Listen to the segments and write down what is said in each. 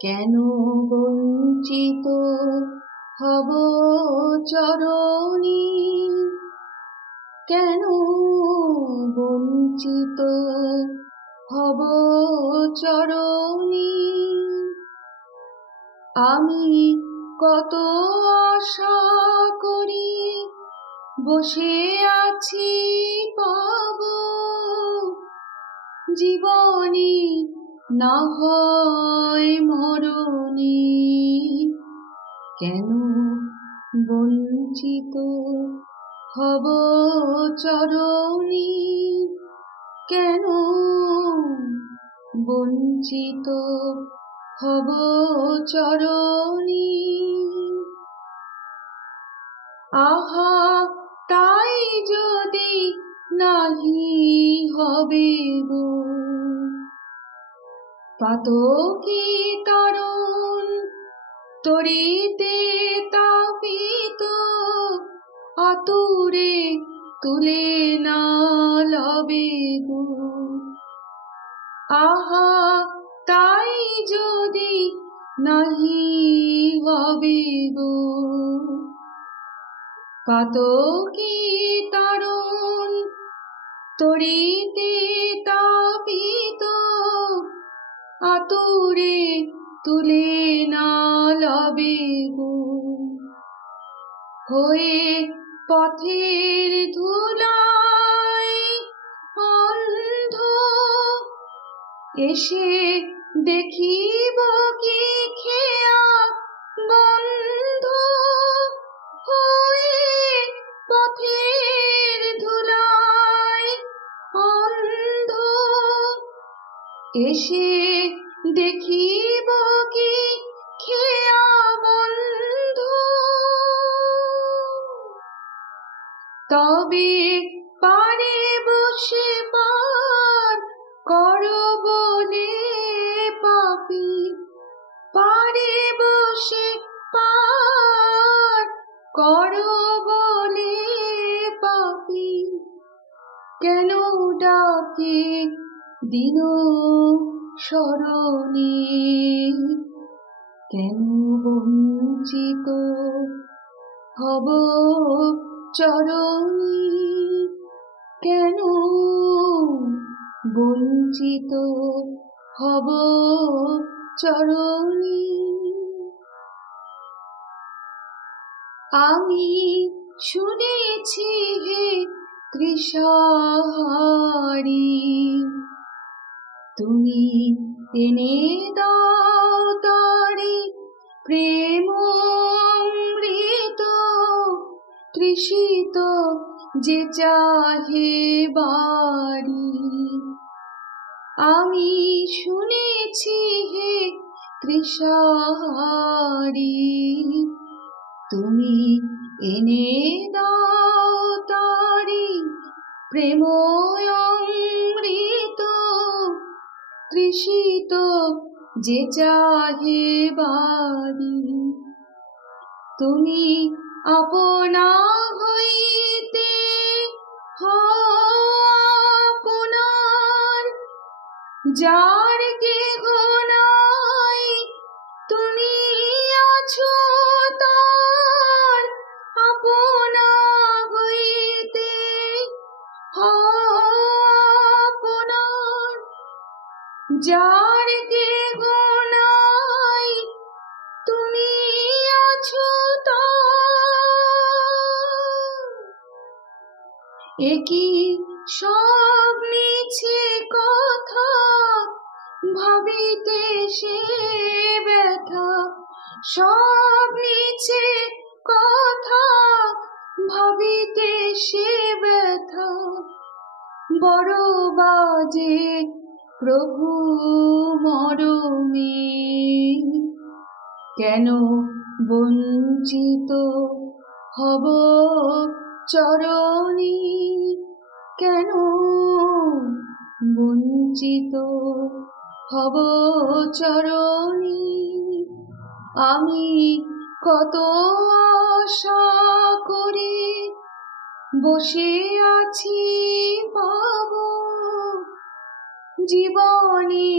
কেন বঞ্চিত হব চরণী, কেন বঞ্চিত হব চরণী। আমি কত আশা করি বসে আছি পাব, জীবনী না হয় মরণী। কেন বঞ্চিত হব চরণী, কেন বঞ্চিত হব চরণী। আহা তাই যদি নাহি হবে গো, পাতকী তারুণ তরিতে তাপিত, আতুরে তুলে না লবে গো। আহা তাই যদি নাহি হবে গো, পাতকী তারুণ তরিতে তাপিত, আতুরে তুলে না লবে গো। হয়ে পথের ধুলায় অন্ধ, এসে দেখিব কি খেয়া বন্ধ। হয়ে পথের ধুলায় অন্ধ, এসে দেখিব কি খেয়া বন্ধ। তবে পারে বসে পার কর বলে পাপী, পারে বসে পার কর বলে পাপী। কেন ডাকে দিন স্মরণে, কেন বঞ্চিত হব চরণী, কেন বঞ্চিত হব চরণী। আমি শুনেছি হে তৃষাহারি, তুমি এনে দাও তারি প্রেম অমৃত। তৃষিত যে চাহে বাড়ি, আমি শুনেছি হে তৃষাহারি, তুমি এনে দাও তারি প্রেম অমৃত। তৃষিত যে চাহে বাড়ি, তুমি আপনা হইতে আপনার, যার কেহ নাই তুমি আছো তার। আপনা হইতে আপনার, যার কেহ নাই তুমি আছো তার। একই সব মিছে কথা ভাবিতে সে ব্যথা, সব মিছে কথা ভাবিতে সে ব্যথা। বড় বাজে প্রভু মরমে, কেন বঞ্চিত হব চরণী, কেন বঞ্চিত হব চরণী। আমি কত আশা করে বসে আছি পাব, জীবনে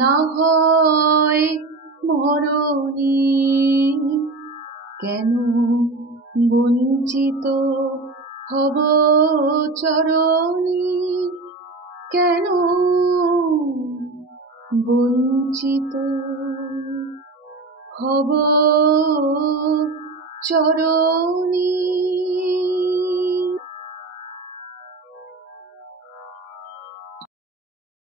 না হয় মরণে কেন বঞ্চিত হব চরণে, কেন বঞ্চিত হব চরণে।